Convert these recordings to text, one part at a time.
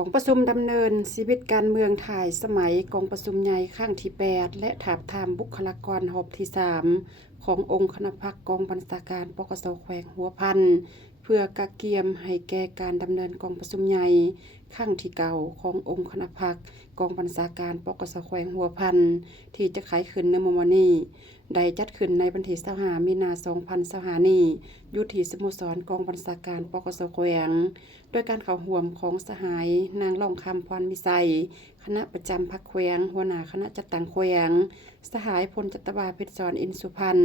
องประชุมดำเนินชีวิตการเมืองถ่ายสมัยกองประชุมใหญ่ครั้งที่8และถาบทามบุคลากรหอบที่3ขององค์คณะพรรคกองบัญชาการปกสแขวงหัวพันเพื่อกะเกียมให้แก่การดำเนินกองประชุมใหญ่ครั้งที่เก่าขององค์คณะพรรคกองบัญชาการปกสแขวงหัวพันที่จะขายขึ้นในมื้อนี้ได้จัดขึ้นในวันที่25มีนาคม2025นี้อยู่ที่สโมสรกองบัญชาการปกสแขวงโดยการเข้าร่วมของสหายนางล่องคำพรมิไสคณะประจำพรรคแขวงหัวหน้าคณะจัดตั้งแขวงสหายพลจัตวาเพชรสอนอินสุพรรณ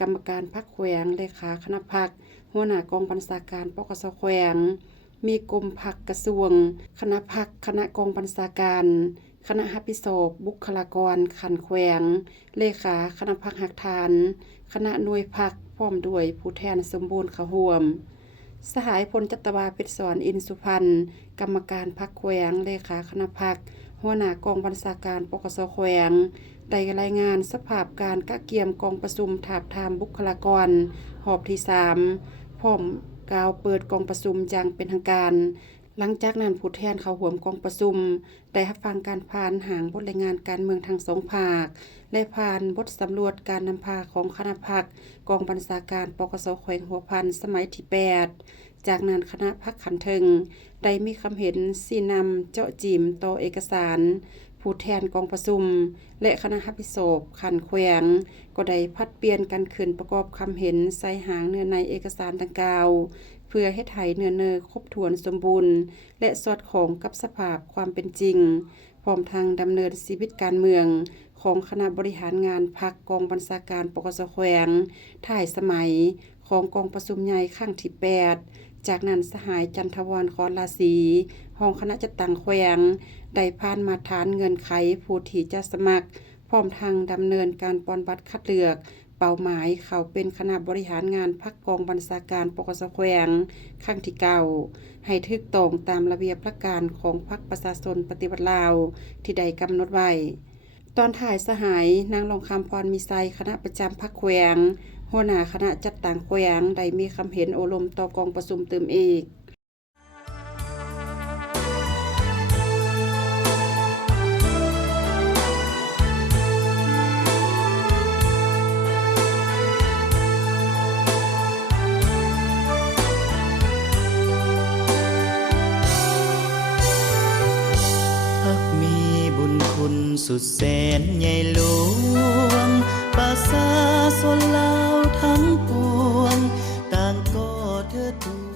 กรรมการพรรคแขวงเลขาคณะพรรคหัวหน้ากองบัญชาการปกสแขวงมีกรมพรรคกระทรวงคณะพรรคคณะกองบัญชาการคณะรับผิดชอบบุคลากรขันแขวงเลขาคณะพรรคหักฐานคณะหน่วยพรรคพร้อมด้วยผู้แทนสมบูรณ์เข้าร่วมสหายพลจัตวาเพชรสอนอินสุพรรณกรรมการพรรคแขวงเลขาคณะพรรคหัวหน้ากองบัญชาการปกสแขวงได้รายงานสภาพการกะเกียมกองประชุมถาบทามบุคลากรหอบที่3พร้อมกล่าวเปิดกองประชุมอย่างเป็นทางการหลังจากนั้นผู้แทนเข้าร่วมกองประชุมได้รับฟังการผ่านหางบทรายงานการเมืองทางสองภาคและผ่านบทสำรวจการนำพาของคณะพรรคกองบัญชาการปกสแขวงหัวพันสมัยที่8จากนั้นคณะพรรคขันเทิงได้มีความเห็นชี้นำเจาะจิ้มต่อเอกสารผู้แทนกองประชุมและคณะรับผิดชอบขันแขวงก็ได้พัดเปลี่ยนกันขึ้นประกอบความเห็นใส่หางเนื้อในเอกสารดังกล่าวเพื่อให้ไทยเนื้อครบถ้วนสมบูรณ์และสอดคล้องกับสภาพความเป็นจริงพร้อมทางดำเนินชีวิตการเมืองของคณะบริหารงานพรรคกองบัญชาการปกสแขวงถ่ายสมัยของกองประชุมใหญ่ครั้งที่8จากนั้นสหายจันทวรขอราศีห้องคณะจัดตั้งแขวงได้ผ่านมาตรฐานเงื่อนไขผู้ที่จะสมัครพร้อมทางดำเนินการปอนบัตรคัดเลือกเป้าหมายเขาเป็นคณะบริหารงานพรรคกองบัญชาการปกสแขวงครั้งที่9ให้ถูกต้องตามระเบียบหลักการของพรรคประชาชนปฏิวัติลาวที่ได้กำหนดไว้ตอนถ่ายสหายนางรองคำพรมิไสคณะประจำพรรคแขวงหัวหน้าคณะจัดตั้งแขวงได้มีคำเห็นโอลมต่อกองประชุมเติมอีกสุดแสนใหญ่หลวงประชาชนลาวทั้งปวงต่างก็เทิดทูน